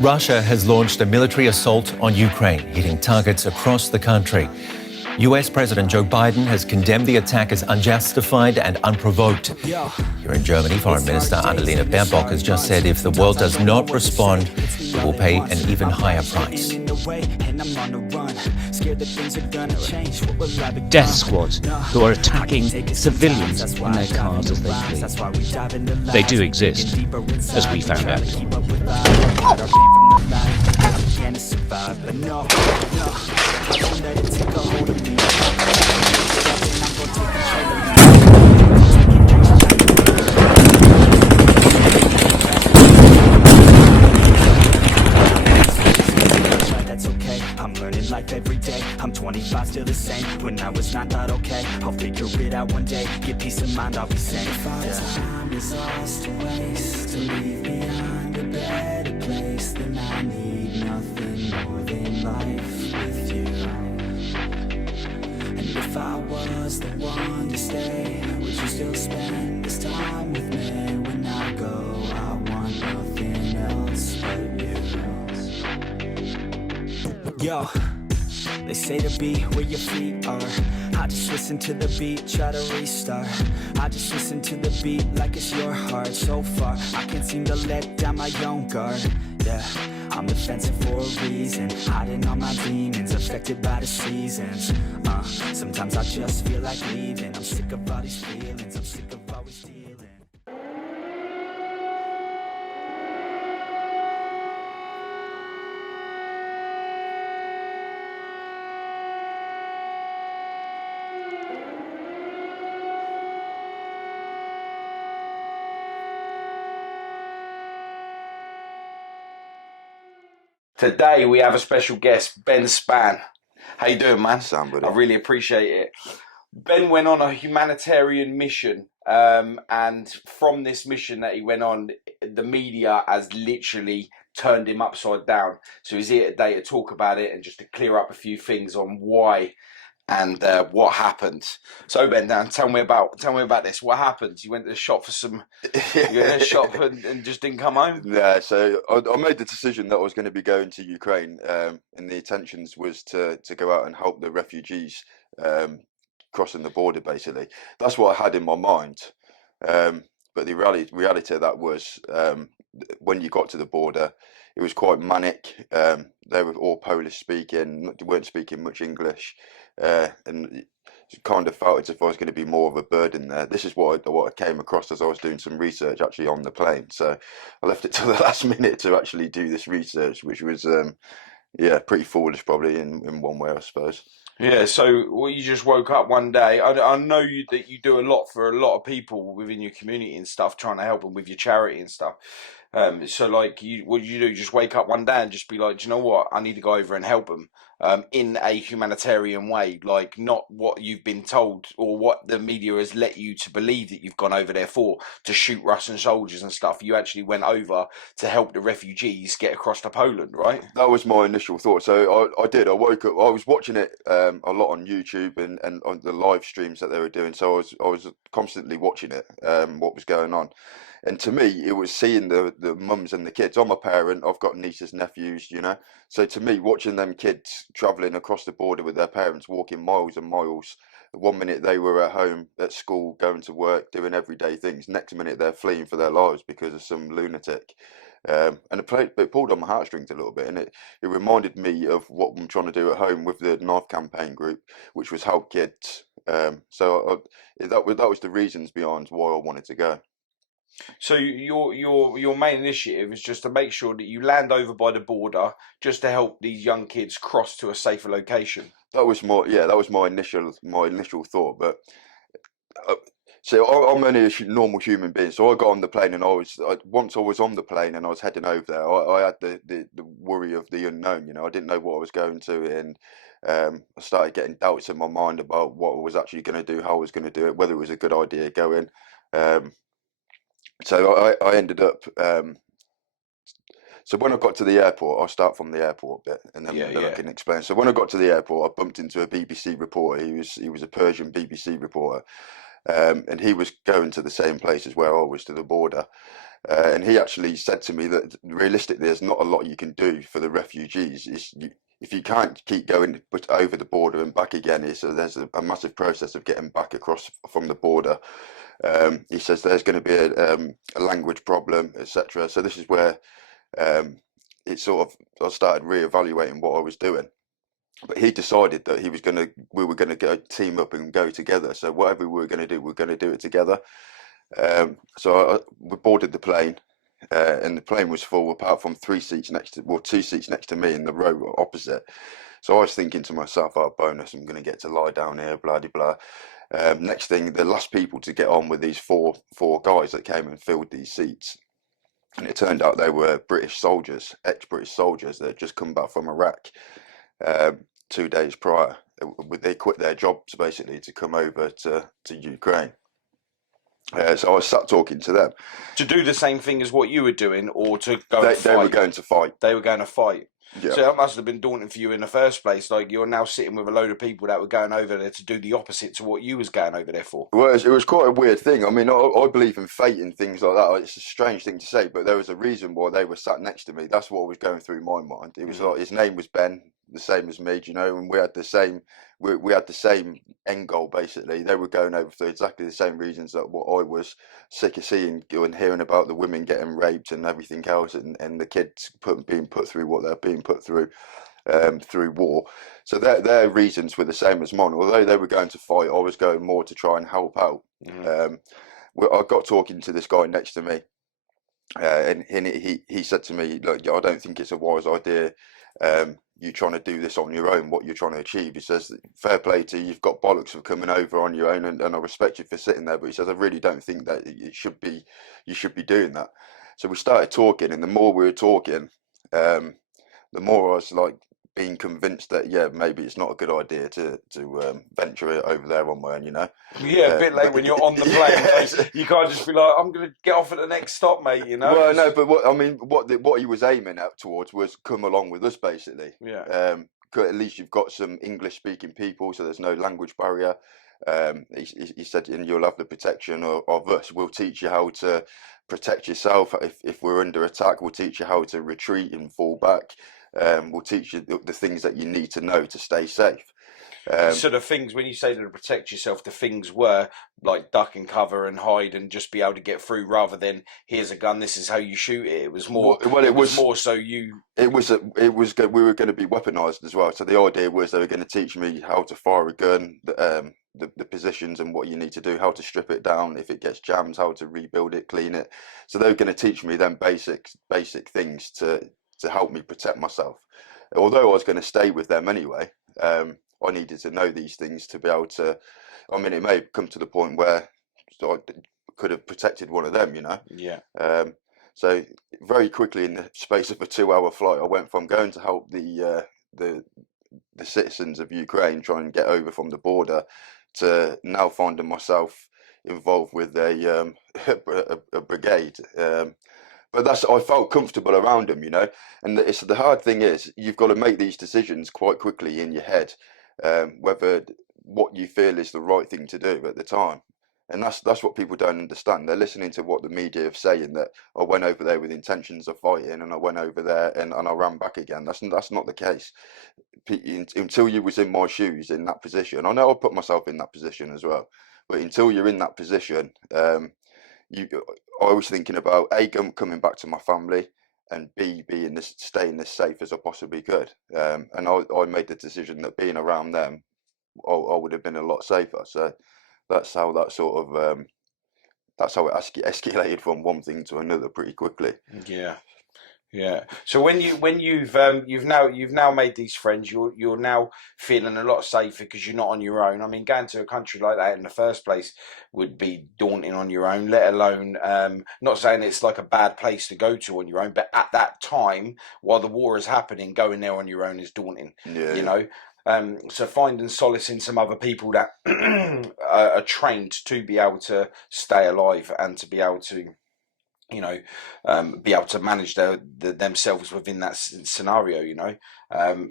Russia has launched a military assault on Ukraine, hitting targets across the country. US President Joe Biden has condemned the attack as unjustified and unprovoked. Here in Germany, Foreign Minister Annalena Baerbock has just said if the world does not respond, it will pay an even higher price. Death squads who are attacking civilians in their cars as they flee. They do exist, as we found out. Life every day, I'm 25, still the same. When I was 9, thought okay, I'll figure it out one day. Get peace of mind, I'll be safe. If our time is ours to waste, to leave behind a better place, then I need nothing more than life with you. And if I was the one to stay, would you still spend this time with me? When I go, I want nothing else but you. Yo, they say to be where your feet are. I just listen to the beat, try to restart. I just listen to the beat like it's your heart. So far, I can't seem to let down my own guard. Yeah, I'm defensive for a reason, hiding all my demons, affected by the seasons. Sometimes I just feel like leaving. I'm sick of all these feelings, I'm sick of always dealing. Today we have a special guest, Ben Spann. How you doing, man? Somebody. I really appreciate it. Ben went on a humanitarian mission, and from this mission that he went on, the media has literally turned him upside down. So he's here today to talk about it and just to clear up a few things on why and what happened. So Ben, Dan, tell me about this. What happened? You went to the shop for some. You went to the shop and just didn't come home. Yeah, so I made the decision that I was going to be going to Ukraine, and the intentions was to go out and help the refugees crossing the border. Basically, that's what I had in my mind. But the reality of that was when you got to the border, it was quite manic. They were all Polish speaking, weren't speaking much English, and it kind of felt as if I was going to be more of a burden there. This is what I came across as I was doing some research actually on the plane. So I left it till the last minute to actually do this research, which was pretty foolish probably in one way, I suppose. Yeah, so you just woke up one day. I know that you do a lot for a lot of people within your community and stuff, trying to help them with your charity and stuff. So like, what you do? Just wake up one day and just be like, do you know what? I need to go over and help them in a humanitarian way, like not what you've been told or what the media has let you to believe that you've gone over there for, to shoot Russian soldiers and stuff. You actually went over to help the refugees get across to Poland, right? That was my initial thought. So I did. I woke up. I was watching it a lot on YouTube and on the live streams that they were doing. So I was constantly watching it, what was going on. And to me, it was seeing the mums and the kids. I'm a parent. I've got nieces, nephews, you know. So to me, watching them kids travelling across the border with their parents, walking miles and miles. 1 minute they were at home, at school, going to work, doing everyday things. Next minute they're fleeing for their lives because of some lunatic. And it pulled on my heartstrings a little bit, and it reminded me of what I'm trying to do at home with the Knife Campaign group, which was help kids. That was the reasons behind why I wanted to go. So your main initiative is just to make sure that you land over by the border, just to help these young kids cross to a safer location. That was my initial thought. But so I'm only a normal human being. So I got on the plane, and once I was on the plane and I was heading over there, I had the worry of the unknown. You know, I didn't know what I was going to, and I started getting doubts in my mind about what I was actually going to do, how I was going to do it, whether it was a good idea going. So I ended up. So when I got to the airport, I'll start from the airport bit, and then I can explain. So when I got to the airport, I bumped into a BBC reporter. He was a Persian BBC reporter, and he was going to the same place as where I was, to the border. And he actually said to me that realistically, there's not a lot you can do for the refugees. If you can't keep going over the border and back again, there's a massive process of getting back across from the border. He says there's going to be a language problem, etc. So this is where it sort of I started reevaluating what I was doing. But he decided that we were gonna go team up and go together. So whatever we were going to do, we are going to do it together. We boarded the plane, and the plane was full apart from two seats next to me in the row opposite. So I was thinking to myself, "Oh, bonus! I'm going to get to lie down here, blah de blah." Next thing, the last people to get on were these four guys that came and filled these seats, and it turned out they were British soldiers, ex-British soldiers that had just come back from Iraq 2 days prior. They quit their jobs basically to come over to Ukraine. So I was sat talking to them. To do the same thing as what you were doing, or to go and fight? They were going to fight. They were going to fight. Yeah. So that must have been daunting for you in the first place. Like, you're now sitting with a load of people that were going over there to do the opposite to what you was going over there for. Well, it was quite a weird thing. I mean, I believe in fate and things like that. It's a strange thing to say, but there was a reason why they were sat next to me. That's what was going through my mind. It was like his name was Ben, the same as me, you know, and we had the same end goal basically. They were going over for exactly the same reasons that what I was sick of seeing and hearing about the women getting raped and everything else, and the kids being put through what they're being put through war. So their reasons were the same as mine. Although they were going to fight, I was going more to try and help out. I got talking to this guy next to me, and he said to me, "Look, I don't think it's a wise idea. You trying to do this on your own, what you're trying to achieve." He says, "Fair play to you, you've got bollocks for coming over on your own, and I respect you for sitting there, but," he says, "I really don't think that you should be doing that." So we started talking, and the more we were talking, the more I was like being convinced that maybe it's not a good idea to venture it over there on my own, you know. Yeah, a bit late when you're on the plane. Like, you can't just be like, "I'm going to get off at the next stop, mate," you know. Well, no, but what he was aiming at towards was come along with us, basically. Yeah. At least you've got some English speaking people, so there's no language barrier. He said, "And you'll have the protection of us. We'll teach you how to protect yourself if we're under attack. We'll teach you how to retreat and fall back. We'll teach you the things that you need to know to stay safe." So the things, when you say to protect yourself, the things were like duck and cover and hide and just be able to get through, rather than here's a gun, this is how you shoot it. It was more. Well, it was more so you. We were going to be weaponized as well. So the idea was they were going to teach me how to fire a gun, the positions and what you need to do, how to strip it down if it gets jammed, how to rebuild it, clean it. So they were going to teach me them basic things to help me protect myself. Although I was going to stay with them anyway, I needed to know these things to be able to. I mean, it may come to the point where I could have protected one of them, you know. Yeah. So very quickly, in the space of a 2-hour flight, I went from going to help the citizens of Ukraine try and get over from the border to now finding myself involved with a brigade. But I felt comfortable around them, you know. And the hard thing is, you've got to make these decisions quite quickly in your head, whether what you feel is the right thing to do at the time. And that's what people don't understand. They're listening to what the media are saying, that I went over there with intentions of fighting, and I went over there and I ran back again. That's not the case. Until you was in my shoes in that position, I know I put myself in that position as well, but until you're in that position, I was thinking about A, coming back to my family, and B, staying as safe as I possibly could. And I made the decision that being around them, I would have been a lot safer. So that's how it escalated from one thing to another pretty quickly. Yeah. Yeah. So when you've now made these friends, you're now feeling a lot safer because you're not on your own. I mean, going to a country like that in the first place would be daunting on your own, let alone, not saying it's like a bad place to go to on your own, but at that time, while the war is happening, going there on your own is daunting. Yeah. You know. So finding solace in some other people that are trained to be able to stay alive and to be able to you know, be able to manage themselves within that scenario, you know.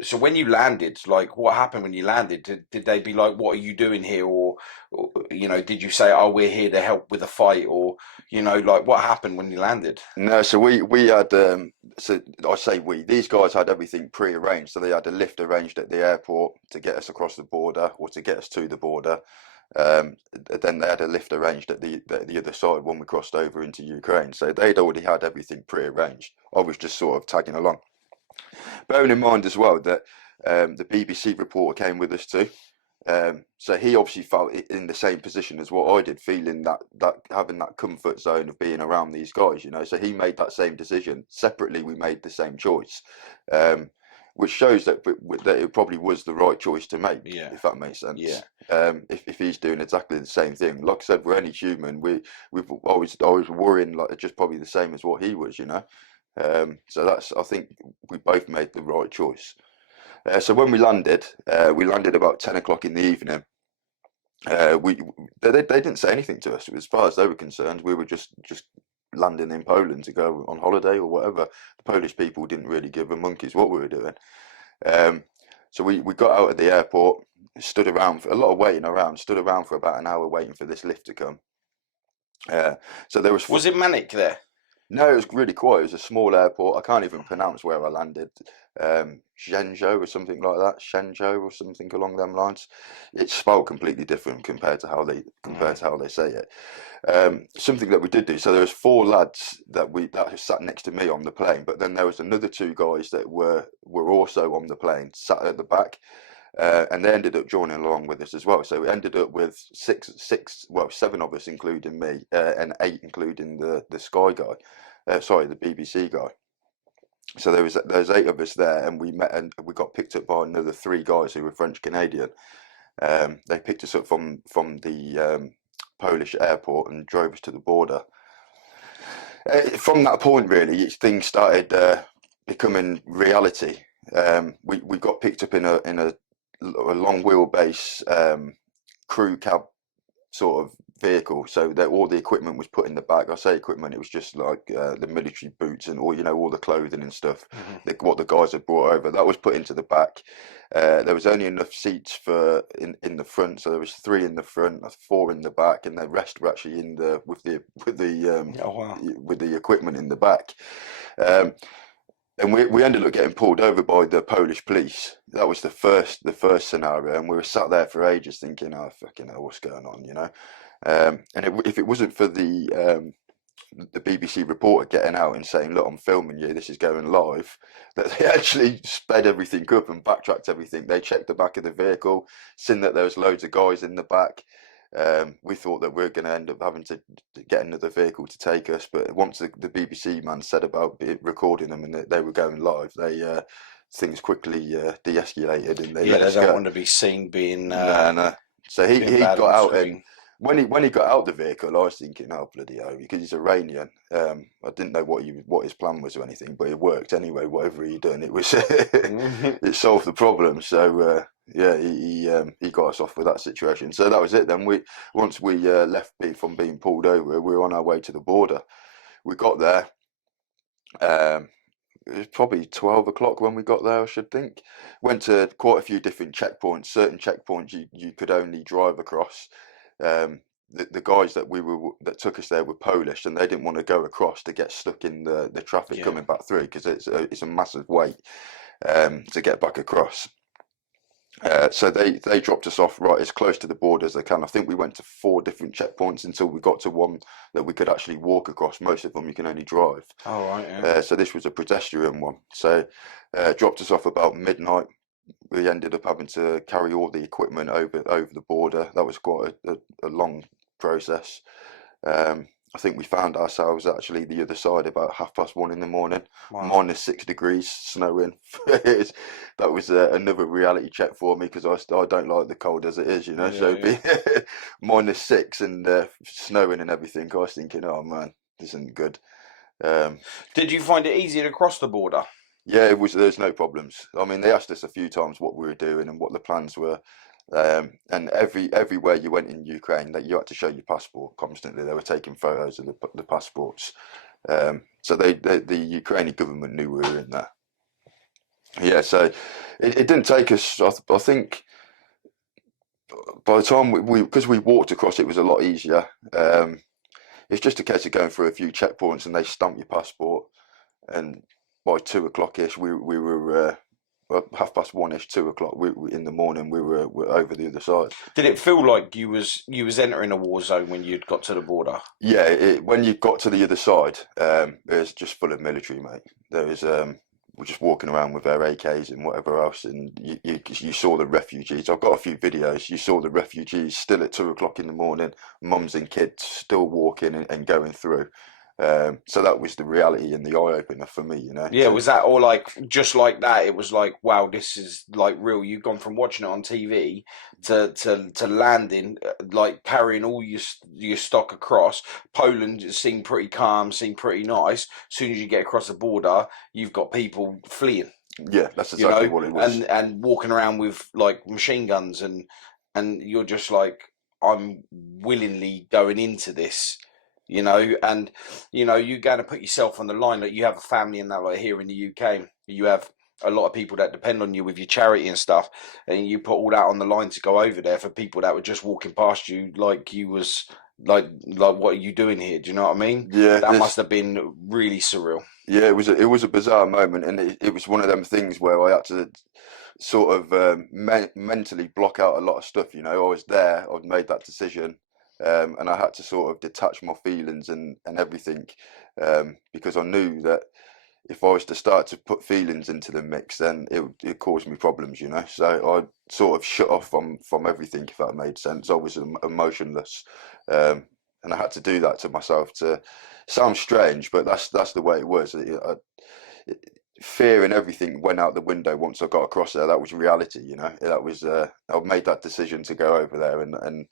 So when you landed, like, what happened when you landed? Did they be like, "What are you doing here?" Or, you know, did you say, "Oh, we're here to help with a fight," or, you know, like, what happened when you landed? No, so we had so I say these guys had everything pre-arranged, so they had a lift arranged at the airport to get us across the border or to get us to the border. Then they had a lift arranged at the other side when we crossed over into Ukraine. So they'd already had everything pre-arranged. I was just sort of tagging along. Bearing in mind as well that the BBC reporter came with us too. So he obviously felt in the same position as what I did, feeling that having that comfort zone of being around these guys, you know. So he made that same decision. Separately, we made the same choice, which shows that it probably was the right choice to make, Yeah. if that makes sense. Yeah. If he's doing exactly the same thing, like I said, we're only human. We've always worrying like just probably the same as what he was, you know. So I think we both made the right choice. So when we landed about 10 o'clock in the evening. They didn't say anything to us as far as they were concerned. We were just landing in Poland to go on holiday or whatever. The Polish people didn't really give a monkey's what we were doing. So we got out at the airport, stood around for a lot of waiting around, stood around for about an hour waiting for this lift to come. So there Was it manic there? No, it was really quiet. It was a small airport. I can't even pronounce where I landed. Shenzhou or something like that. Shenzhou or something along them lines. It's spelled completely different compared to how they say it. Something that we did do. So there was 4 lads that sat next to me on the plane, but then there was another 2 guys that were also on the plane, sat at the back. And they ended up joining along with us as well. So we ended up with 7 of us, including me, and 8 including the Sky guy. The BBC guy. So there's 8 of us there, and we met and we got picked up by another 3 guys who were French Canadian. They picked us up from the Polish airport and drove us to the border. From that point, really, things started becoming reality. We got picked up in a long wheelbase crew cab sort of vehicle, so that all the equipment was put in the back. I say equipment, it was just like the military boots and all the clothing and stuff, what the guys had brought over, that was put into the back. There was only enough seats for in the front, so there was 3 in the front, 4 in the back, and the rest were actually in the with the equipment in the back. And we ended up getting pulled over by the Polish police. That was the first scenario, and we were sat there for ages thinking, "Oh, fucking hell, what's going on?" You know. If it wasn't for the BBC reporter getting out and saying, "Look, I'm filming you. This is going live," that they actually sped everything up and backtracked everything. They checked the back of the vehicle, seen that there was loads of guys in the back. We thought that we were going to end up having to get another vehicle to take us, but once the BBC man said about recording them and they were going live, things quickly de-escalated and they let us go. They don't want to be seen being no. So he bad got on out, screen. and when he got out the vehicle, I was thinking, oh bloody hell, because he's Iranian. I didn't know what his plan was or anything, but it worked anyway. Whatever he done, it was it solved the problem. So he got us off with that situation. So that was it. Then once we left from being pulled over, we were on our way to the border. We got there. It was probably 12 o'clock when we got there, I should think. Went to quite a few different checkpoints. Certain checkpoints you could only drive across. The guys that took us there were Polish, and they didn't want to go across to get stuck in the traffic coming back through, because it's a massive wait to get back across. So they dropped us off right as close to the border as they can. I think we went to 4 different checkpoints until we got to one that we could actually walk across. Most of them you can only drive. Oh, right, yeah. So this was a pedestrian one. So dropped us off about midnight. We ended up having to carry all the equipment over the border. That was quite a long process. I think we found ourselves actually the other side about 1:30 in the morning. Wow. -6 degrees, snowing. That was another reality check for me, because I don't like the cold as it is, you know. -6 and snowing and everything. I was thinking, oh man, this isn't good. Did you find it easier to cross the border? Yeah, it was. There's no problems. I mean, they asked us a few times what we were doing and what the plans were. And everywhere you went in Ukraine, that you had to show your passport constantly. They were taking photos of the passports. So the Ukrainian government knew we were in there. Yeah, so it didn't take us. I think by the time because we walked across, it was a lot easier. It's just a case of going through a few checkpoints, and they stamp your passport. And by 2 o'clock ish, we were. Well, 1:30ish, 2 o'clock. In the morning, we were over the other side. Did it feel like you was entering a war zone when you'd got to the border? Yeah, when you got to the other side, it was just full of military, mate. There was we're just walking around with our AKs and whatever else, and you saw the refugees. I've got a few videos. You saw the refugees still at 2 o'clock in the morning, mums and kids still walking and going through. So that was the reality and the eye opener for me, you know. Yeah, was that all like just like that? It was like, wow, this is like real. You've gone from watching it on TV to landing, like carrying all your stock across. Poland seemed pretty calm, seemed pretty nice. As soon as you get across the border, you've got people fleeing. Yeah, that's exactly what it was. And walking around with like machine guns, and you're just like, I'm willingly going into this. And you're going to put yourself on the line. Like, you have a family and that, like here in the UK, you have a lot of people that depend on you with your charity and stuff, and you put all that on the line to go over there for people that were just walking past you, like you was like what are you doing here? Do you know what I mean? Yeah, that must have been really surreal. Yeah, it was a bizarre moment, and it was one of them things where I had to sort of mentally block out a lot of stuff. I was there, I'd made that decision. And I had to sort of detach my feelings and everything, because I knew that if I was to start to put feelings into the mix, then it caused me problems, So I sort of shut off from everything, if that made sense. I was emotionless, and I had to do that to myself. To sound strange, but that's the way it was. Fear and everything went out the window once I got across there. That was reality, That was I made that decision to go over there, and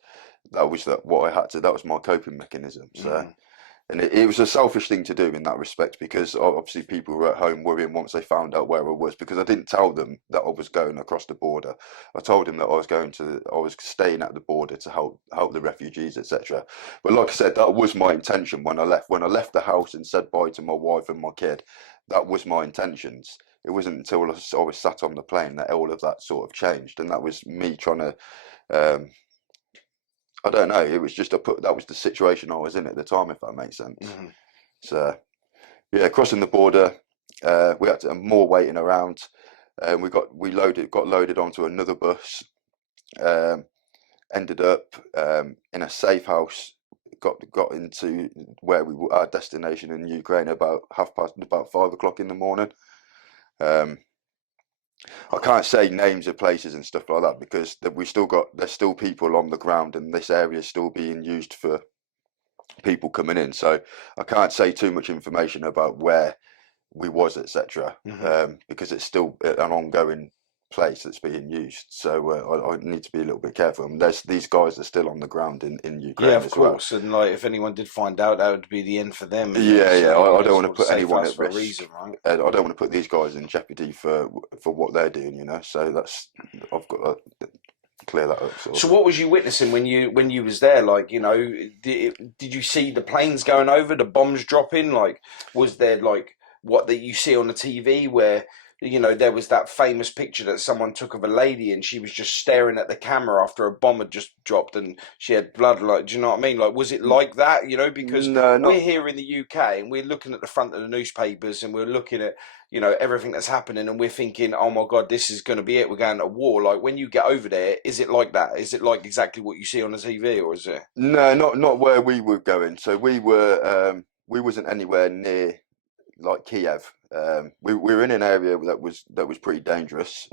that was what I had to. That was my coping mechanism. So, and it was a selfish thing to do in that respect, because obviously people were at home worrying once they found out where I was, because I didn't tell them that I was going across the border. I told them that I was staying at the border to help the refugees, etc. But like I said, that was my intention when I left. When I left the house and said bye to my wife and my kid, that was my intentions. It wasn't until I was sat on the plane that all of that sort of changed, and that was me trying to. I don't know. It was just that was the situation I was in at the time, if that makes sense. Mm-hmm. So, yeah, crossing the border, we had to more waiting around, and we got loaded onto another bus. Ended up in a safe house. Got into our destination in Ukraine about 5 o'clock in the morning. I can't say names of places and stuff like that, because there's still people on the ground, and this area is still being used for people coming in. So I can't say too much information about where we was, etc. Because it's still an ongoing place that's being used. So I need to be a little bit careful. And these guys are still on the ground in Ukraine. Yeah, of as course. well. And like, if anyone did find out, that would be the end for them. Yeah. So, I don't want to put anyone at for risk. A reason, right? I don't want to put these guys in jeopardy for what they're doing. So I've got to clear that up. So what was you witnessing when you was there? Like, did you see the planes going over, the bombs dropping? Like, was there like what that you see on the TV where there was that famous picture that someone took of a lady and she was just staring at the camera after a bomb had just dropped and she had blood? Like, do you know what I mean? Like, was it like that? Because we're here in the UK and we're looking at the front of the newspapers and we're looking at everything that's happening, and we're thinking, oh my God, this is going to be it. We're going to war. Like, when you get over there, is it like that? Is it like exactly what you see on the TV, or is it? No, not where we were going. So we wasn't anywhere near like Kiev. We were in an area that was pretty dangerous,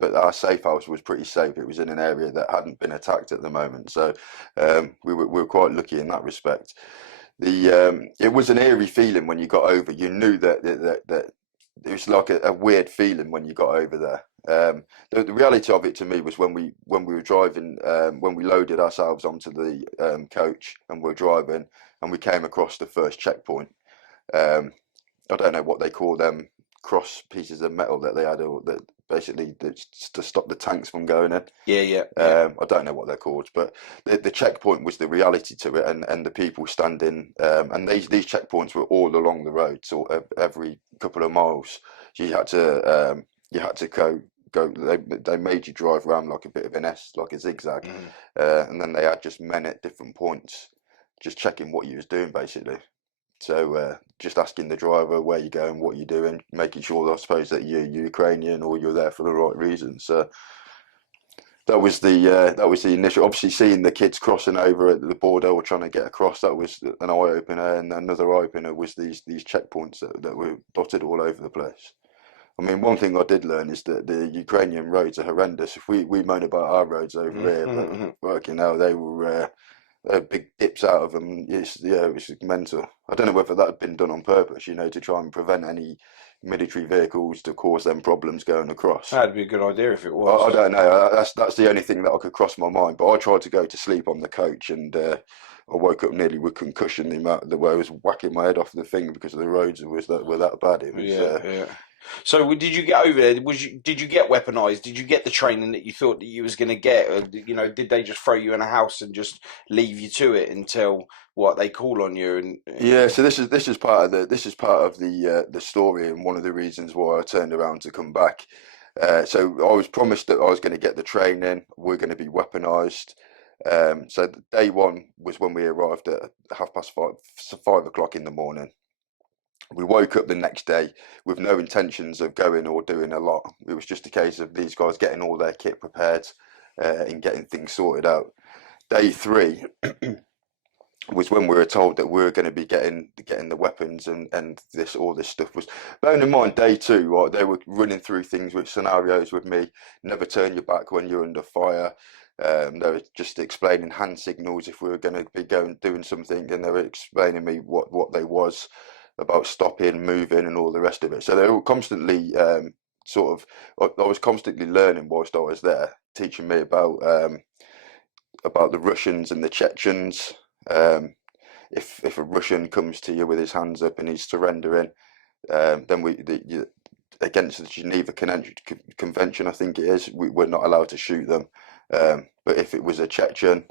but our safe house was pretty safe. It was in an area that hadn't been attacked at the moment, so we were quite lucky in that respect. It was an eerie feeling when you got over. You knew that it was like a weird feeling when you got over there. The reality of it to me was when we were driving, when we loaded ourselves onto the coach and we were driving, and we came across the first checkpoint. I don't know what they call them, cross pieces of metal that they had, or basically to stop the tanks from going in. Yeah. I don't know what they're called, but the checkpoint was the reality to it, and the people standing. And these checkpoints were all along the road, so every couple of miles, so you had to go. They made you drive around like a bit of an S, like a zigzag, and then they had just men at different points, just checking what you was doing basically. So just asking the driver where you're going, what you're doing, making sure, I suppose, that you're Ukrainian or you're there for the right reasons. So that was the initial. Obviously, seeing the kids crossing over at the border or trying to get across, that was an eye opener. And another eye opener was these checkpoints that were dotted all over the place. I mean, one thing I did learn is that the Ukrainian roads are horrendous. If we moan about our roads over here, but fucking hell, they were big dips out of them. It was mental. I don't know whether that had been done on purpose, to try and prevent any military vehicles to cause them problems going across. That'd be a good idea if it was. I don't know. That's the only thing that I could cross my mind. But I tried to go to sleep on the coach, and I woke up nearly with concussion. The way I was whacking my head off the thing because the roads were that bad. It was. Yeah. So did you get over there? Did you get weaponized? Did you get the training that you thought that you was going to get? Or, did they just throw you in a house and just leave you to it until they call on you? And yeah, so this is part of the story, and one of the reasons why I turned around to come back. So I was promised that I was going to get the training. We're going to be weaponized. So day one was when we arrived at 5:30 in the morning. We woke up the next day with no intentions of going or doing a lot. It was just a case of these guys getting all their kit prepared and getting things sorted out. Day three was when we were told that we were going to be getting the weapons and all this stuff was. Bearing in mind, day two, right, they were running through things with scenarios with me. Never turn your back when you're under fire. They were just explaining hand signals if we were going to be doing something, and they were explaining me what they was about stopping, moving, and all the rest of it. So they were constantly I was constantly learning whilst I was there, teaching me about the Russians and the Chechens. If a Russian comes to you with his hands up and he's surrendering, then against the Geneva Convention, I think it is, we're not allowed to shoot them. But if it was a Chechen,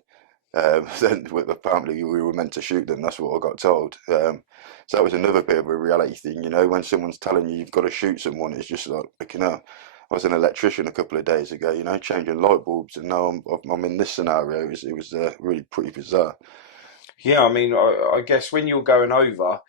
then apparently we were meant to shoot them. That's what I got told. So that was another bit of a reality thing, when someone's telling you you've got to shoot someone, it's just like, I was an electrician a couple of days ago, changing light bulbs, and now I'm in this scenario. It was really pretty bizarre. Yeah, I mean, I guess when you're going over,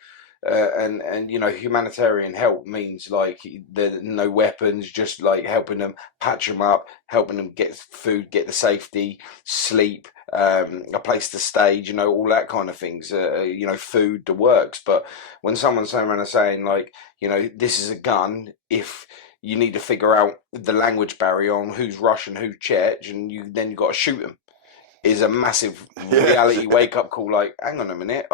and humanitarian help means like there no weapons, just like helping them patch them up, helping them get food, get the safety, sleep, a place to stay, all that kind of things, food, the works. But when someone's turning around and saying like, this is a gun, if you need to figure out the language barrier on who's Russian, who's Czech, and you've got to shoot them, is a massive reality wake up call. Like, hang on a minute,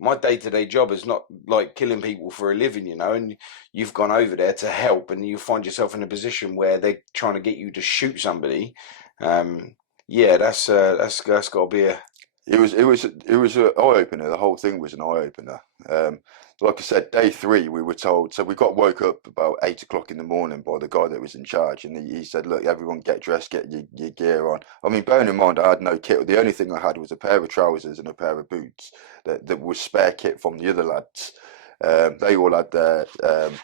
my day-to-day job is not like killing people for a living, and you've gone over there to help, and you find yourself in a position where they're trying to get you to shoot somebody. That's got to be a. It was an eye opener. The whole thing was an eye opener. Like I said, day three we were told. So we woke up about 8 o'clock in the morning by the guy that was in charge, and he said, "Look, everyone, get dressed, get your gear on." I mean, bearing in mind, I had no kit. The only thing I had was a pair of trousers and a pair of boots that was spare kit from the other lads. They all had their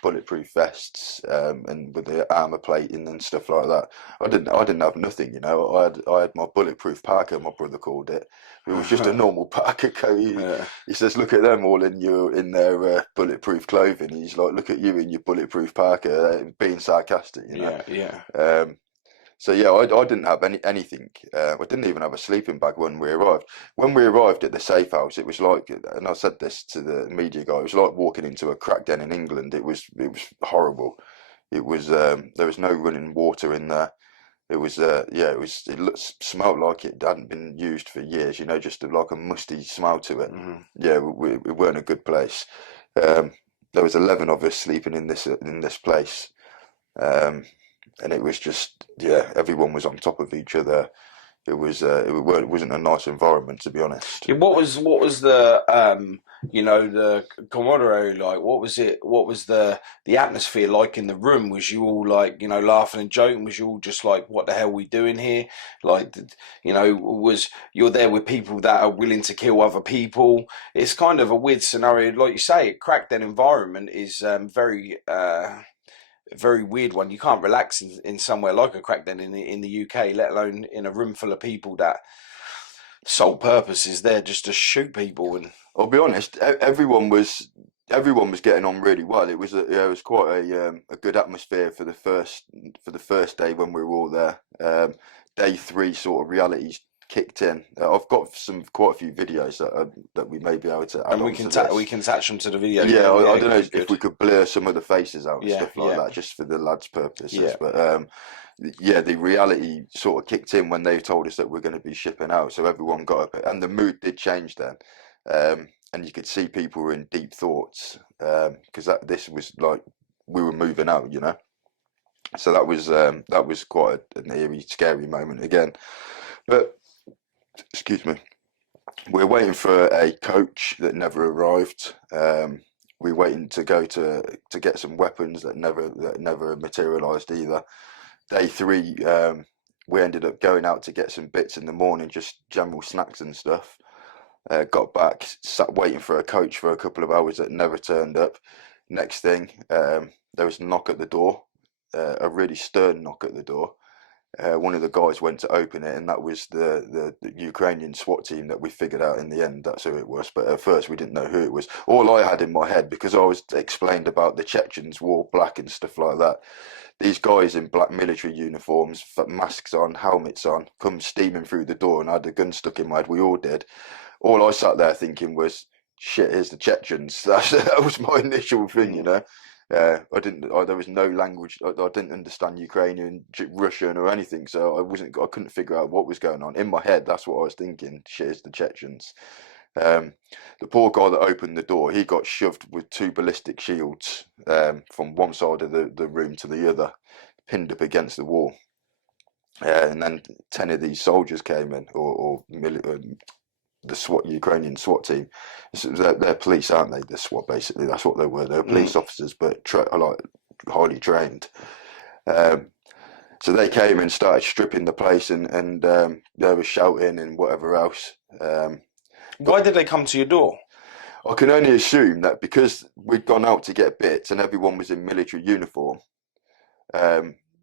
bulletproof vests and with the armor plating and stuff like that. I didn't have nothing, I had my bulletproof parka, my brother called it. It was just a normal parka coat. He says, "Look at them all in their bulletproof clothing." He's like, "Look at you in your bulletproof parka," being sarcastic, Yeah. So yeah, I didn't have anything. I didn't even have a sleeping bag when we arrived. When we arrived at the safe house, it was like, and I said this to the media guy, it was like walking into a crack den in England. It was horrible. It was there was no running water in there. It was smelled like it hadn't been used for years. Just like a musty smell to it. Mm-hmm. Yeah, we weren't a good place. There was 11 of us sleeping in this place. And it was just, everyone was on top of each other. wasn't a nice environment, to be honest. Yeah, what was the the camaraderie like? What was it? What was the atmosphere like in the room? Was you all like laughing and joking? Was you all just like, what the hell are we doing here? Like, was you're there with people that are willing to kill other people? It's kind of a weird scenario, like you say. Crackdown environment is very weird one. You can't relax in somewhere like a crackdown in the UK, let alone in a room full of people that sole purpose is there just to shoot people. And I'll be honest, everyone was getting on really well. It was quite a good atmosphere for the first day when we were all there. Day 3 sort of realities kicked in. I've got quite a few videos that we may be able to add we on can to this. we can attach them to the video. Yeah, I don't know good. if we could blur some of the faces out and Yeah, stuff like yeah. that, just for the lads' purposes. Yeah. But yeah, the reality sort of kicked in when they told us that we're going to be shipping out. So everyone got a bit, and the mood did change then. And you could see people were in deep thoughts because this was like we were moving out, So that was quite an eerie, scary moment again. But excuse me. We're waiting for a coach that never arrived. We're waiting to go to get some weapons that never materialised either. Day 3, we ended up going out to get some bits in the morning, just general snacks and stuff. Got back, sat waiting for a coach for a couple of hours that never turned up. Next thing, there was a knock at the door, a really stern knock at the door. One of the guys went to open it, and that was the Ukrainian SWAT team that we figured out in the end. That's who it was. But at first, we didn't know who it was. All I had in my head, because I was explained about the Chechens wore black and stuff like that. These guys in black military uniforms, masks on, helmets on, come steaming through the door, and I had a gun stuck in my head. We all did. All I sat there thinking was, shit, here's the Chechens. That was my initial thing, there was no language. I didn't understand Ukrainian, Russian, or anything, so I couldn't figure out what was going on. In my head, that's what I was thinking. Shit, it's the Chechens. The poor guy that opened the door, he got shoved with 2 ballistic shields from one side of the room to the other, pinned up against the wall. And then 10 of these soldiers came in, or the Ukrainian SWAT team. They're police, aren't they? The SWAT, basically, that's what they were. They were police officers, but highly trained. So they came and started stripping the place, and they were shouting and whatever else. Why did they come to your door? I can only assume that because we'd gone out to get bits and everyone was in military uniform.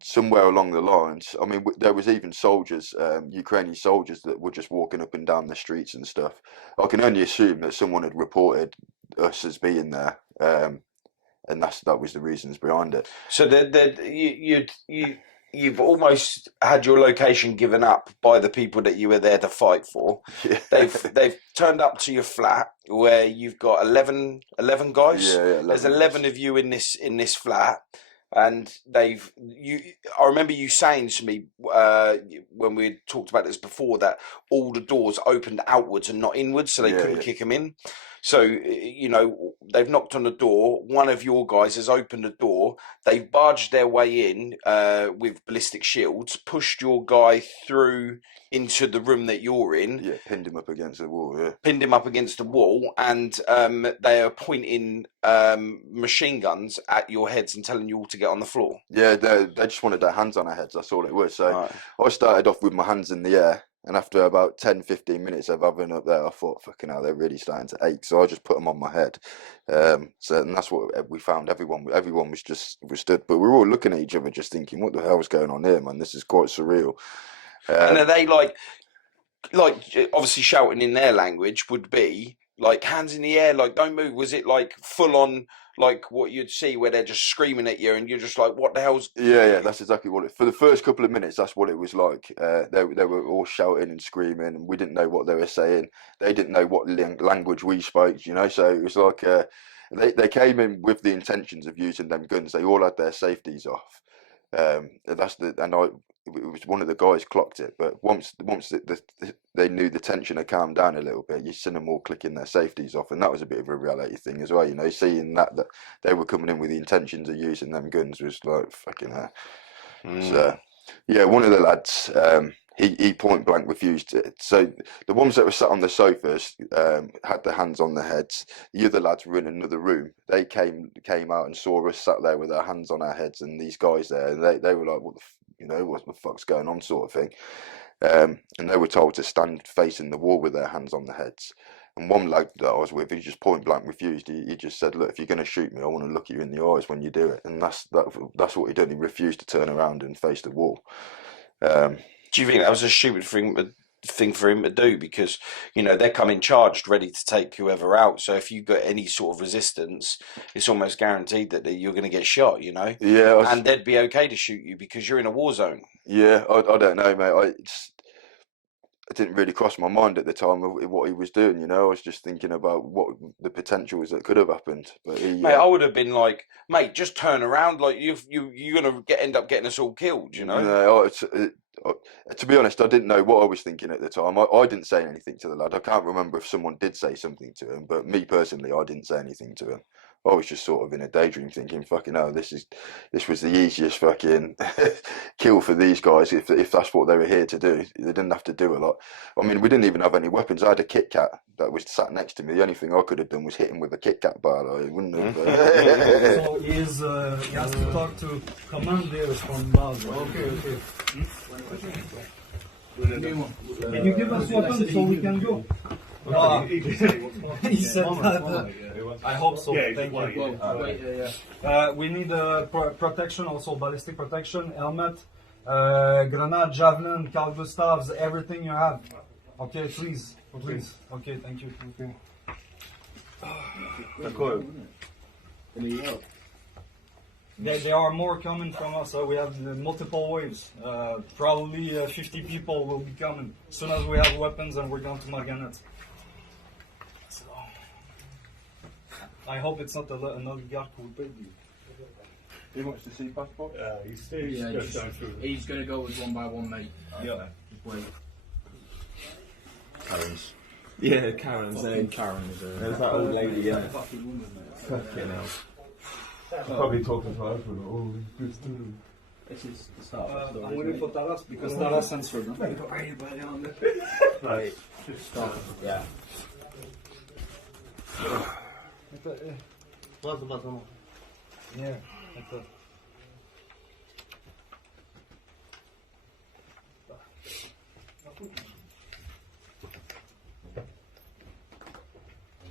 Somewhere along the lines, I mean, there was even soldiers, Ukrainian soldiers, that were just walking up and down the streets and stuff. I can only assume that someone had reported us as being there, and that was the reasons behind it. So you've almost had your location given up by the people that you were there to fight for. Yeah. They've turned up to your flat where you've got 11 guys. Yeah, 11 There's 11 of you in this flat. And I remember you saying to me when we talked about this before that all the doors opened outwards and not inwards, so they couldn't kick them in. So, they've knocked on the door. One of your guys has opened the door. They've barged their way in with ballistic shields, pushed your guy through into the room that you're in. Yeah, pinned him up against the wall, yeah. Pinned him up against the wall, and they are pointing machine guns at your heads and telling you all to get on the floor. Yeah, they just wanted their hands on our heads, that's all it was. So I started off with my hands in the air, and after about 10-15 minutes of having up there, I thought, fucking hell, they're really starting to ache. So I just put them on my head. And that's what we found. Everyone was stood, but we were all looking at each other just thinking, what the hell's going on here, man? This is quite surreal. And are they like obviously shouting in their language would be like hands in the air, like don't move? Was it like full on like what you'd see where they're just screaming at you and you're just like, what the hell's... Yeah, that's exactly what for the first couple of minutes, that's what it was like. They were all shouting and screaming, and we didn't know what they were saying. They didn't know what language we spoke, so it was like they came in with the intentions of using them guns. They all had their safeties off. It was one of the guys clocked it, but once they knew the tension had calmed down a little bit, you seen them all clicking their safeties off, and that was a bit of a reality thing as well. Seeing that they were coming in with the intentions of using them guns was like fucking hell. So yeah, one of the lads, he point blank refused it. So the ones that were sat on the sofas had their hands on their heads. The other lads were in another room. They came out and saw us sat there with our hands on our heads, and these guys there, and they were like, what the fuck's going on, sort of thing. And they were told to stand facing the wall with their hands on their heads. And one lad that I was with, he just point blank refused. He just said, "Look, if you're going to shoot me, I want to look you in the eyes when you do it." And that's what he did. He refused to turn around and face the wall. Do you think that was a stupid thing for him to do? Because, you know, they're coming charged, ready to take whoever out. So if you've got any sort of resistance, it's almost guaranteed that you're going to get shot, you know? Yeah, and they'd be okay to shoot you because you're in a war zone. Yeah, I don't know, mate. It didn't really cross my mind at the time of what he was doing, you know. I was just thinking about what the potentials that could have happened. But mate, I would have been like, mate, just turn around. Like you're gonna end up getting us all killed, you know. No, to be honest, I didn't know what I was thinking at the time. I didn't say anything to the lad. I can't remember if someone did say something to him, but me personally, I didn't say anything to him. I was just sort of in a daydream thinking, fucking hell, this was the easiest fucking kill for these guys if that's what they were here to do. They didn't have to do a lot. I mean, we didn't even have any weapons. I had a Kit Kat that was sat next to me. The only thing I could have done was hit him with a Kit Kat bar. I wouldn't have. So he has to talk to commanders from base. Okay. Can you give us weapons so we can go? He said that. I hope so. Yeah, Thank you. We need protection, also ballistic protection, helmet, grenade, javelin, Carl Gustavs, everything you have. Okay, please. Okay, thank you. There are more coming from us. We have multiple waves. Probably 50 people will be coming as soon as we have weapons and we're going to Marganet. So, I hope it's not another guard who will pay you. He wants to see passport? He's going to go with one by one, mate. Yeah. Just wait. Karen's. Yeah, Karen's there. There's that old lady, yeah. Fucking hell. Probably talking to her for all this too. This is the start. I'm waiting for Taras because Taras censored them. Right. Start. Yeah. Yeah.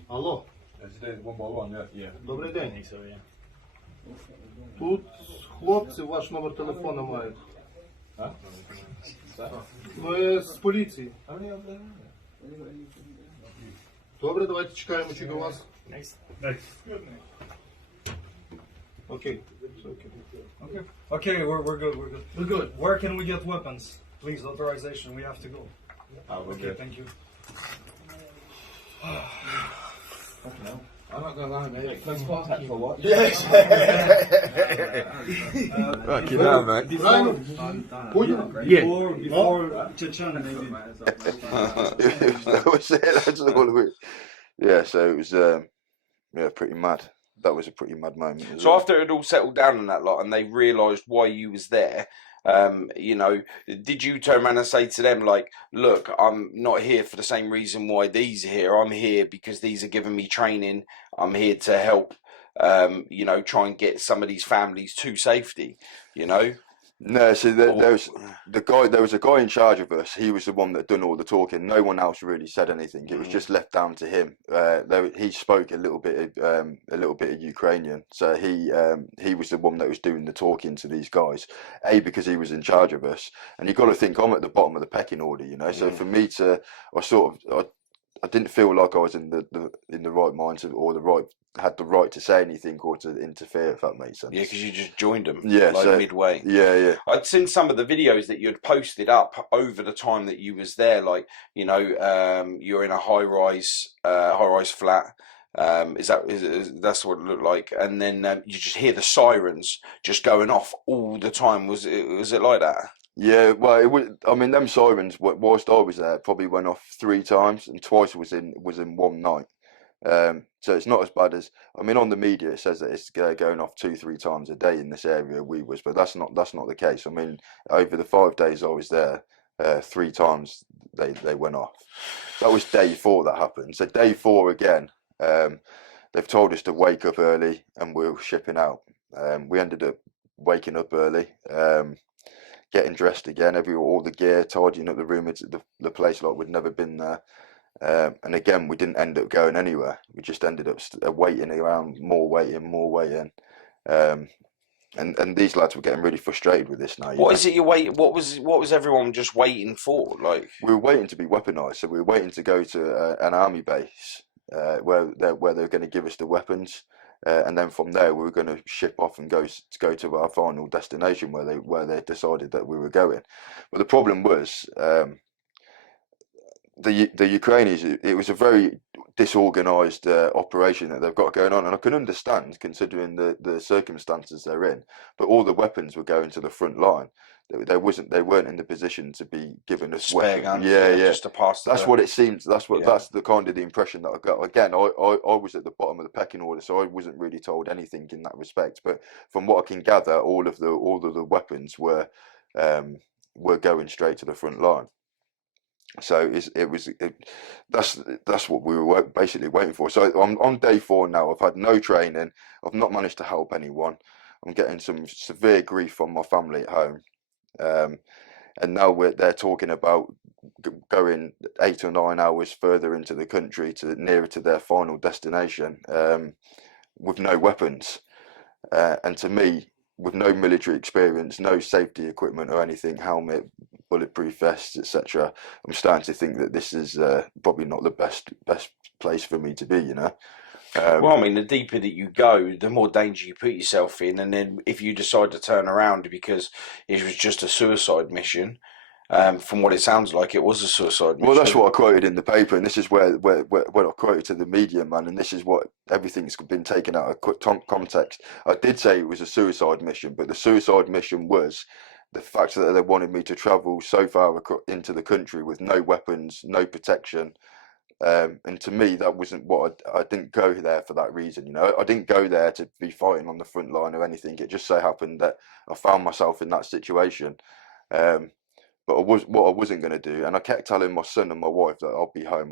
Алло, добрий день. Тут хлопці ваш номер телефона мають. Ми з поліції. Добре, давайте чекаємо чи до вас. Окей. Okay, we're good. We're good. Where can we get weapons? Please, authorization. We have to go. Okay, thank you. I'm not going to lie, mate. Thanks for that for what? Yes! Fucking hell, mate. Before Chechen, maybe. That's all of it. Yeah, so it was pretty mad. That was a pretty mad moment. So after it all settled down and that lot, and they realised why you was there, you know, did you turn around and say to them, like, look, I'm not here for the same reason why these are here. I'm here because these are giving me training. I'm here to help, you know, try and get some of these families to safety, you know? No, so there was a guy in charge of us. He was the one that done all the talking. No one else really said anything. It was just left down to him. He spoke a little bit of Ukrainian, so he was the one that was doing the talking to these guys. Because he was in charge of us, and you got to think I'm at the bottom of the pecking order, you know. So for me I didn't feel like I was in the right mind had the right to say anything or to interfere, if that makes sense. Yeah, because you just joined them. Yeah, like midway. Yeah. I'd seen some of the videos that you'd posted up over the time that you was there. Like, you know, you're in a high-rise flat. That's what it looked like, and then you just hear the sirens just going off all the time. Was it like that? Yeah, well, it was. I mean, them sirens, whilst I was there, probably went off 3 times, and twice was in one night. So it's not as bad as, I mean, on the media it says that it's going off 2-3 times a day in this area we was, but that's not the case. I mean, over the 5 days I was there, 3 times they went off. That was day 4 that happened. So day 4 again, they've told us to wake up early and we're shipping out. We ended up waking up early, getting dressed again, all the gear, tidying up the room. It's the place like we'd never been there. And again, we didn't end up going anywhere. We just ended up waiting around, more waiting. And these lads were getting really frustrated with this now. What is it you wait? What was everyone just waiting for? Like, we were waiting to be weaponised, so we were waiting to go to an army base where they were going to give us the weapons, and then from there we were going to ship off and go to our final destination where they decided that we were going. But the problem was the Ukrainians. It was a very disorganised operation that they've got going on, and I can understand considering the circumstances they're in. But all the weapons were going to the front line. They weren't in the position to be given us spare guns, yeah, just to pass. That's what it seems. That's the kind of the impression that I got. Again, I was at the bottom of the pecking order, so I wasn't really told anything in that respect. But from what I can gather, all of the weapons were going straight to the front line. So that's what we were basically waiting for. So I'm on day 4 now. I've had no training. I've not managed to help anyone. I'm getting some severe grief from my family at home. And now they're talking about going 8 or 9 hours further into the country nearer to their final destination with no weapons. And to me, with no military experience, no safety equipment or anything, helmet, bulletproof vests, etc., I'm starting to think that this is probably not the best place for me to be, you know. Well, I mean, the deeper that you go, the more danger you put yourself in, and then if you decide to turn around because it was just a suicide mission, from what it sounds like, it was a suicide mission. Well, that's what I quoted in the paper, and this is where I quoted to the media, man, and this is what everything's been taken out of context. I did say it was a suicide mission, but the suicide mission was the fact that they wanted me to travel so far into the country with no weapons, no protection. And to me, that wasn't what I didn't go there for that reason. You know, I didn't go there to be fighting on the front line or anything. It just so happened that I found myself in that situation. But what I wasn't going to do, and I kept telling my son and my wife that I'll be home.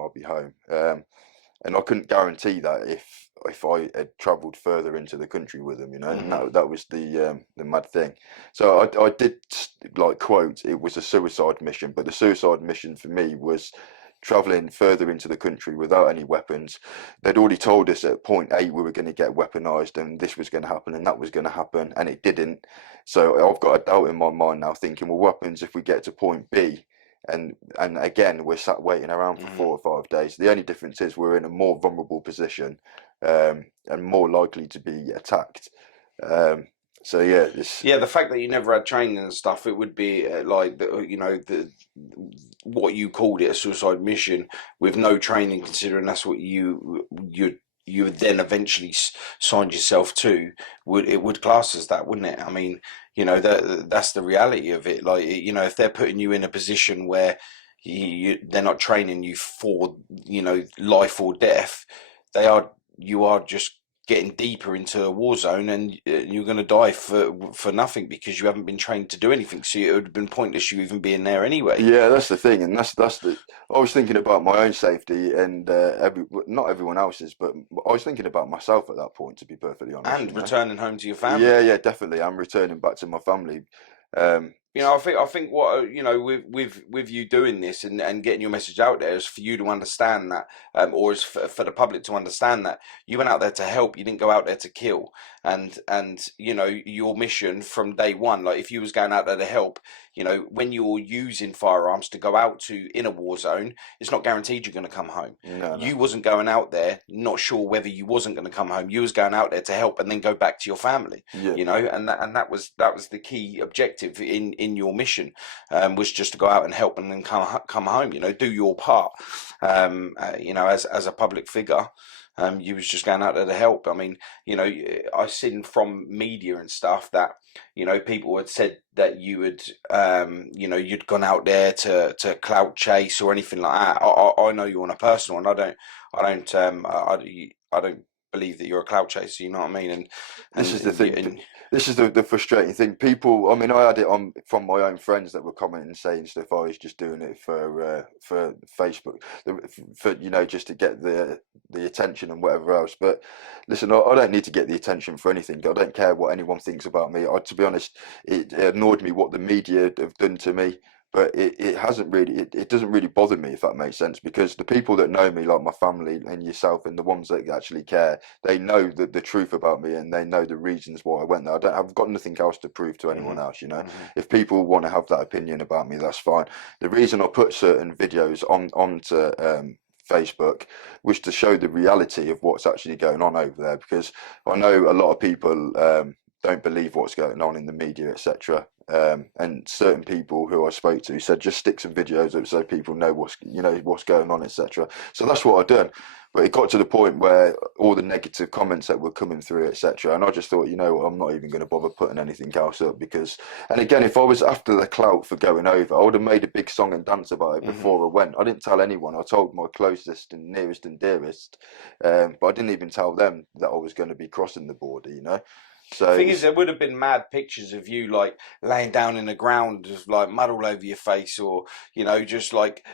And I couldn't guarantee that if I had travelled further into the country with them, you know, and that was the mad thing. So I did like quote, it was a suicide mission, but the suicide mission for me was travelling further into the country without any weapons. They'd already told us at point 8 we were going to get weaponised and this was going to happen and that was going to happen, and it didn't. So I've got a doubt in my mind now thinking, well, what happens if we get to point B and again we're sat waiting around for 4 or 5 days? The only difference is we're in a more vulnerable position and more likely to be attacked. So the fact that you never had training and stuff, it would be what you called it, a suicide mission with no training, considering that's what you would then eventually signed yourself to, would class as that, wouldn't it? I mean, you know, that's the reality of it. Like, you know, if they're putting you in a position where they're not training you for, you know, life or death, you are just getting deeper into a war zone, and you're going to die for nothing because you haven't been trained to do anything. So it would have been pointless you even being there anyway. Yeah, that's the thing, and that's the. I was thinking about my own safety and not everyone else's, but I was thinking about myself at that point, to be perfectly honest. And returning home to your family. Yeah, definitely. I'm returning back to my family. You know, I think what you know with you doing this and getting your message out there is for you to understand that, or is for the public to understand that you went out there to help. You didn't go out there to kill. And you know, your mission from day one, like if you was going out there to help, you know, when you're using firearms to go out to in a war zone, it's not guaranteed you're going to come home. No. You wasn't going out there not sure whether you wasn't going to come home. You was going out there to help and then go back to your family. Yeah. You know, and that was the key objective in your mission, was just to go out and help and then come home. You know, do your part. You know, as a public figure. You was just going out there to help. I mean, you know, I've seen from media and stuff that, you know, people had said that you had, you know, you'd gone out there to clout chase or anything like that. I know you on a personal, and I don't believe that you're a clout chaser. You know what I mean? This is the thing. This is the frustrating thing. People, I mean, I had it on from my own friends that were commenting saying stuff. I was just doing it for Facebook, for just to get the attention and whatever else. But listen, I don't need to get the attention for anything. I don't care what anyone thinks about me. To be honest, it annoyed me what the media have done to me. But it hasn't really, it doesn't really bother me, if that makes sense, because the people that know me, like my family and yourself, and the ones that actually care, they know the truth about me, and they know the reasons why I went there. I've got nothing else to prove to anyone else, If people want to have that opinion about me, that's fine. The reason I put certain videos onto Facebook was to show the reality of what's actually going on over there, because I know a lot of people don't believe what's going on in the media, etc. And certain people who I spoke to said just stick some videos up so people know what's going on, etc. So that's what I've done. But it got to the point where all the negative comments that were coming through, etc. And I just thought, I'm not even going to bother putting anything else up, because, and again, if I was after the clout for going over, I would have made a big song and dance about it before I went. I didn't tell anyone. I told my closest and nearest and dearest, but I didn't even tell them that I was going to be crossing the border, So the thing is, there would have been mad pictures of you like laying down in the ground, just like mud all over your face, or just like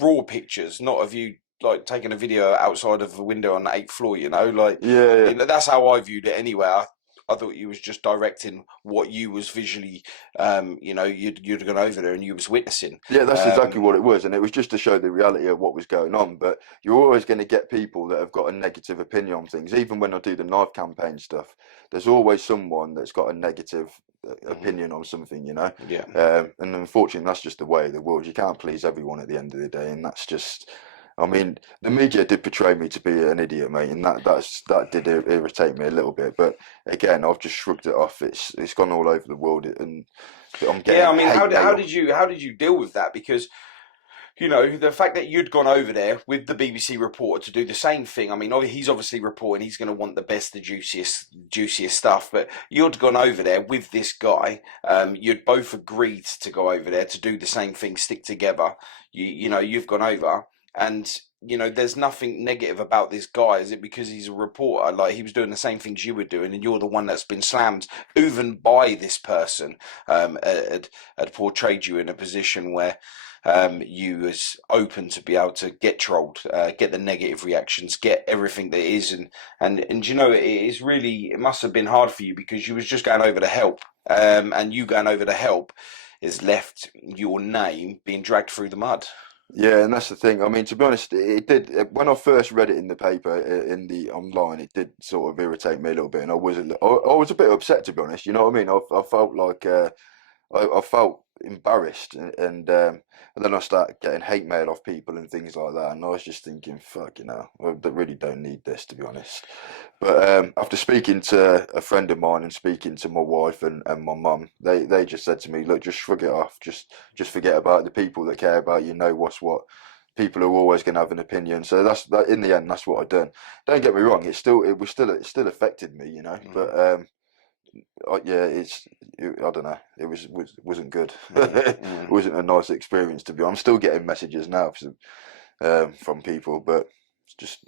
raw pictures, not of you like taking a video outside of a window on the 8th floor. yeah. That's how I viewed it anyway. I thought you was just directing what you was visually, you'd gone over there and you was witnessing. Yeah, that's exactly what it was, and it was just to show the reality of what was going on. But you're always going to get people that have got a negative opinion on things. Even when I do the knife campaign stuff, there's always someone that's got a negative opinion on something, Yeah. And unfortunately, that's just the way of the world. You can't please everyone at the end of the day, and that's just. I mean, the media did portray me to be an idiot, mate, and that did irritate me a little bit. But again, I've just shrugged it off. It's gone all over the world, and I'm getting. Yeah, I mean, how did you deal with that? Because the fact that you'd gone over there with the BBC reporter to do the same thing. I mean, he's obviously reporting. He's going to want the best, the juiciest stuff. But you'd gone over there with this guy. You'd both agreed to go over there to do the same thing, stick together. You've gone over. And, there's nothing negative about this guy. Is it because he's a reporter? Like, he was doing the same things you were doing, and you're the one that's been slammed, even by this person, had portrayed you in a position where you was open to be able to get trolled, get the negative reactions, get everything that is. And it must have been hard for you, because you was just going over to help. And you going over to help has left your name being dragged through the mud. Yeah, and that's the thing. I mean, to be honest, it did. When I first read it in the paper, in the online, it did sort of irritate me a little bit, and I was a bit upset, to be honest. You know what I mean? I felt like I felt embarrassed, and then I started getting hate mail off people and things like that, and I was just thinking, fuck, I really don't need this, to be honest. But after speaking to a friend of mine and speaking to my wife and my mum, they just said to me, look, just shrug it off, just forget about it. The people that care about you know what's what. People are always going to have an opinion, so that's in the end, that's what I done. Don't get me wrong, it still affected me, but. Yeah, I don't know. It wasn't good. It wasn't a nice experience to be. I'm still getting messages now from people, but it's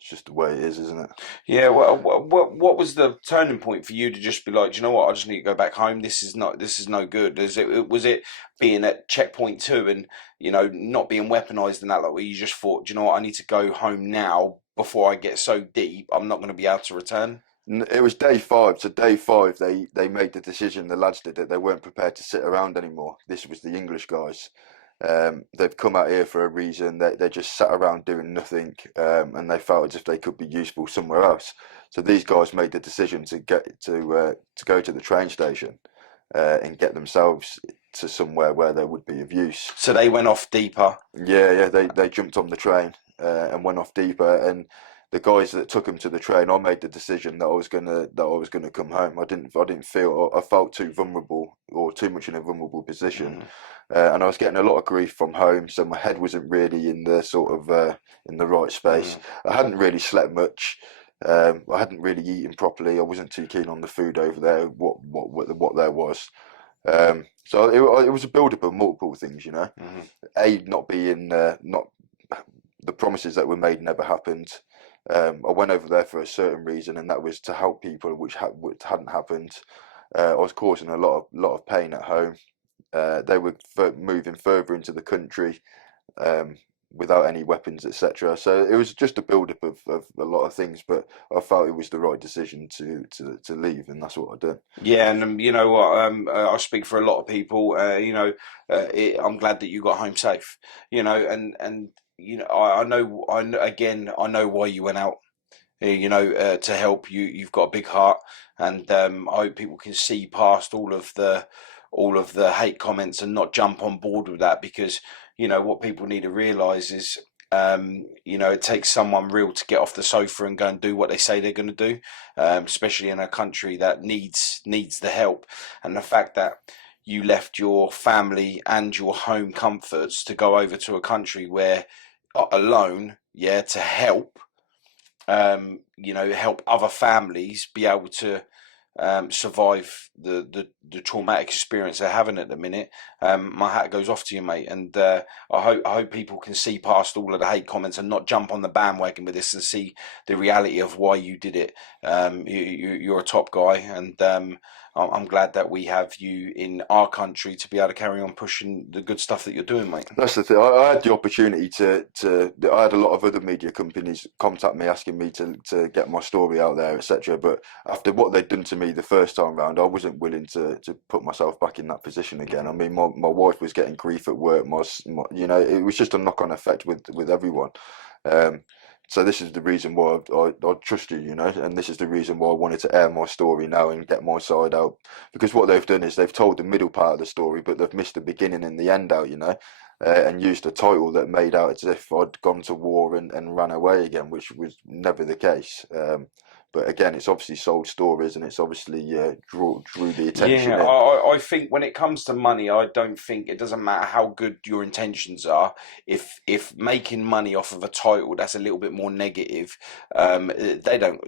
just the way it is, isn't it? Yeah. Well, what was the turning point for you to just be like, do you know what? I just need to go back home. This is no good. Was it being at checkpoint 2 and not being weaponized and that, like, where you just thought, do you know what? I need to go home now before I get so deep. I'm not going to be able to return. It was day 5. So day 5, they made the decision. The lads did it. They weren't prepared to sit around anymore. This was the English guys. They've come out here for a reason. They just sat around doing nothing, and they felt as if they could be useful somewhere else. So these guys made the decision to go to the train station and get themselves to somewhere where they would be of use. So they went off deeper. Yeah. They jumped on the train and went off deeper, and the guys that took him to the train, I made the decision that I was gonna come home. I felt too vulnerable, or too much in a vulnerable position, and I was getting a lot of grief from home. So my head wasn't really in the sort of in the right space. I hadn't really slept much. I hadn't really eaten properly. I wasn't too keen on the food over there. What there was. So it was a build up of multiple things, not being not the promises that were made never happened. I went over there for a certain reason, and that was to help people, which hadn't happened. I was causing a lot of pain at home. They were moving further into the country without any weapons, etc. So it was just a build-up of a lot of things, but I felt it was the right decision to leave, and that's what I did. Yeah, and you know what? I speak for a lot of people. I'm glad that you got home safe. You know, and you know, I know. Again, I know why you went out. To help you. You've got a big heart, and I hope people can see past all of the hate comments and not jump on board with that, because what people need to realise is it takes someone real to get off the sofa and go and do what they say they're going to do, especially in a country that needs the help. And the fact that you left your family and your home comforts to go over to a country where alone, to help. Help other families be able to survive the traumatic experience they're having at the minute. My hat goes off to you, mate, and I hope people can see past all of the hate comments and not jump on the bandwagon with this and see the reality of why you did it. You're a top guy, and I'm glad that we have you in our country to be able to carry on pushing the good stuff that you're doing, mate. That's the thing. I had the opportunity I had a lot of other media companies contact me asking me to get my story out there, etc. But after what they'd done to me the first time round, I wasn't willing to put myself back in that position again. I mean, my wife was getting grief at work. It was just a knock-on effect with everyone. So this is the reason why I trust you, and this is the reason why I wanted to air my story now and get my side out. Because what they've done is they've told the middle part of the story, but they've missed the beginning and the end out, and used a title that made out as if I'd gone to war and ran away again, which was never the case. But again, it's obviously sold stories, and it's obviously drew the attention. Yeah, I think when it comes to money, I don't think it doesn't matter how good your intentions are. If making money off of a title that's a little bit more negative, they don't.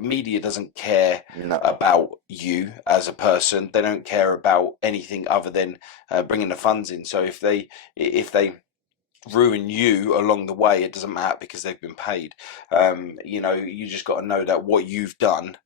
Media doesn't care about you as a person. They don't care about anything other than bringing the funds in. So if they ruin you along the way, it doesn't matter because they've been paid. You just got to know that what you've done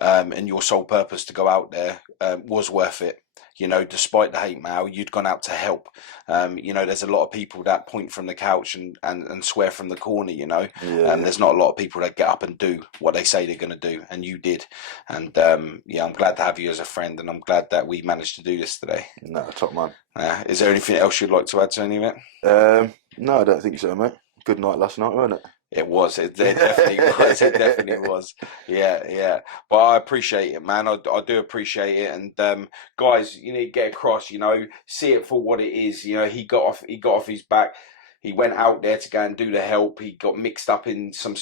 and your sole purpose to go out there was worth it. Despite the hate mail, you'd gone out to help. There's a lot of people that point from the couch and swear from the corner, and there's not a lot of people that get up and do what they say they're going to do, and you did. And I'm glad to have you as a friend, and I'm glad that we managed to do this today. No, top man. Is there anything else you'd like to add to any of it? No, I don't think so, mate. Good night last night, wasn't it? It was. It definitely was. It definitely was. Yeah. But I appreciate it, man. I do appreciate it. And guys, you need to get across. See it for what it is. He got off his back. He went out there to go and do the help. He got mixed up in some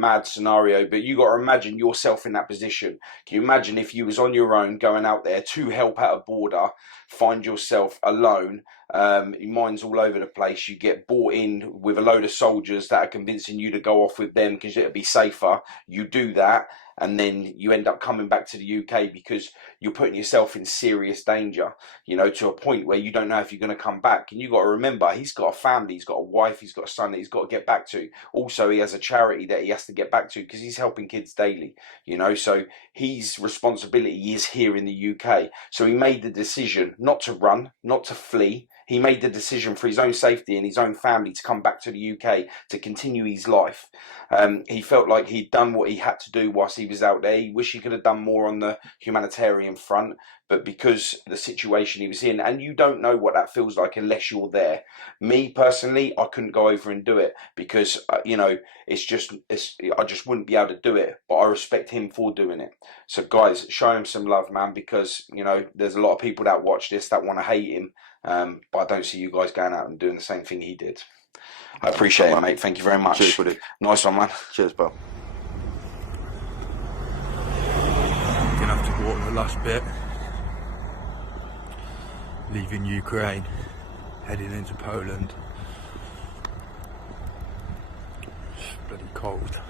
mad scenario. But you got to imagine yourself in that position. Can you imagine if you was on your own going out there to help at a border, find yourself alone? Your mind's all over the place. You get bought in with a load of soldiers that are convincing you to go off with them because it'll be safer. You do that, and then you end up coming back to the UK because you're putting yourself in serious danger, to a point where you don't know if you're going to come back. And you got to remember, he's got a family, he's got a wife, he's got a son that he's got to get back to. Also, he has a charity that he has to get back to because he's helping kids daily, so his responsibility is here in the UK. So he made the decision not to run, not to flee. He made the decision for his own safety and his own family to come back to the UK to continue his life. He felt like he'd done what he had to do whilst he was out there. He wished he could have done more on the humanitarian front, but because the situation he was in, and you don't know what that feels like unless you're there. Me personally, I couldn't go over and do it because I just wouldn't be able to do it. But I respect him for doing it. So guys, show him some love, man, because there's a lot of people that watch this that want to hate him. But I don't see you guys going out and doing the same thing he did. I appreciate it, mate. Thank you very much. Cheers, buddy. Nice one, man. Cheers, pal. Gonna have to walk the last bit. Leaving Ukraine, heading into Poland. It's bloody cold.